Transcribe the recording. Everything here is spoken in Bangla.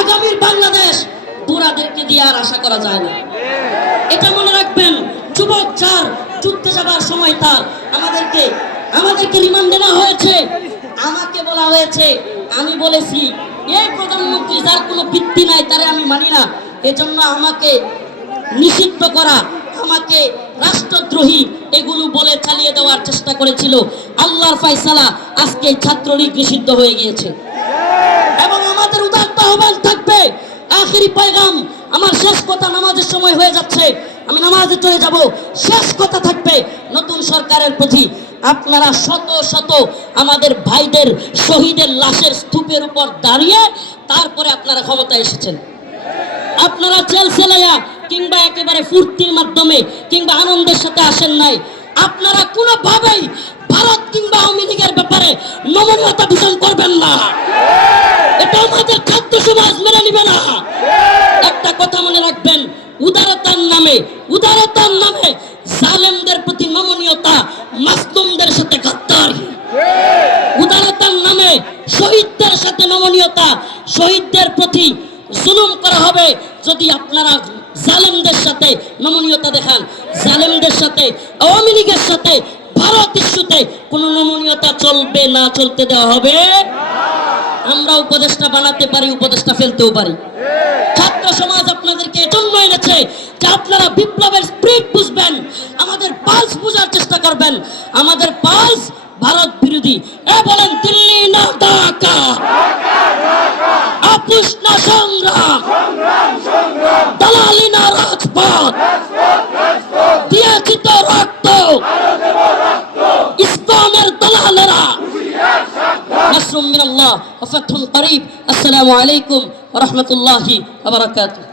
আগামীর বাংলাদেশ বুড়াদেরকে দিয়ে আর আশা করা যায় না। এটা মনে রাখবেন, যুবক যার যুদ্ধে যাবার সময় তার। আমাদেরকে রিমান্ডে নেওয়া হয়েছে, আমাকে বলা হয়েছে, আমি বলেছি এই প্রধানমন্ত্রী যার কোনো ভিত্তি নাই তারে আমি মানি না, এজন্য আমাকে নিষিদ্ধ করা, আমাকে রাষ্ট্রদ্রোহী এগুলো বলে চালিয়ে দেওয়ার চেষ্টা করেছিল। আল্লাহর ফয়সালা আজকে ছাত্রলীগ নিষিদ্ধ হয়ে গিয়েছে। এবং আমাদের উদাত্ত আহ্বান থাকবে, আখিরি পয়গাম, আমার শেষ কথা, নামাজের সময় হয়ে যাচ্ছে, আমি নামাজে চলে যাব। শেষ কথা থাকবে নতুন সরকারের প্রতি, আপনারা শত শত আমাদের ভাইদের শহীদের লাশের স্তূপের উপর দাঁড়িয়ে তারপরে আপনারা ক্ষমতায় এসেছেন। আপনারা জেল সেলাইয়া কিংবা একেবারে ফুর্তির মাধ্যমে কিংবা আনন্দের সাথে আসেন নাই। আপনারা কোনোভাবেই ভারত কিংবা আওয়ামী লীগের ব্যাপারে নমনীয়তা পোষণ করবেন না। এটা আমাদের ছাত্র সমাজ মেনে নিবে না। একটা কথা মনে রাখবেন, উদারতার নামে জালেমদের প্রতি নমনীয়তা, মাসলুমদের সাথে গাদ্দারি। উদারতার নামে শহীদদের সাথে নমনীয়তা, শহীদদের প্রতি জুলুম করা হবে যদি আপনারা জালেমদের সাথে নমনীয়তা দেখান। জালেমদের সাথে, আওয়ামী লীগের সাথে, ভারত ইস্যুতে কোনো নমনীয়তা চলবে না, চলতে দেওয়া হবে। আমরা উপদেষ্টা বানাতে পারি, উপদেষ্টা ফেলতেও পারি। ছাত্র সমাজ আপনাদেরকে এজন্য এনেছে যে আপনারা বিপ্লবের স্পিরিট বুঝবেন, আমাদের পালস বোঝার চেষ্টা করবেন। আমাদের পালস ভারত বিরোধী। বলেন দিল্লি না ঢাকা, আপোষ না সংগ্রাম, দালালি না রাজপথ, দিয়েছি তো রক্ত ইসলামের দালালেরা। নাসরুম মিনাল্লাহ ওয়া ফাতহুন করিব। আসসালামু আলাইকুম ওয়া রাহমাতুল্লাহি ওয়া বারাকাতুহু।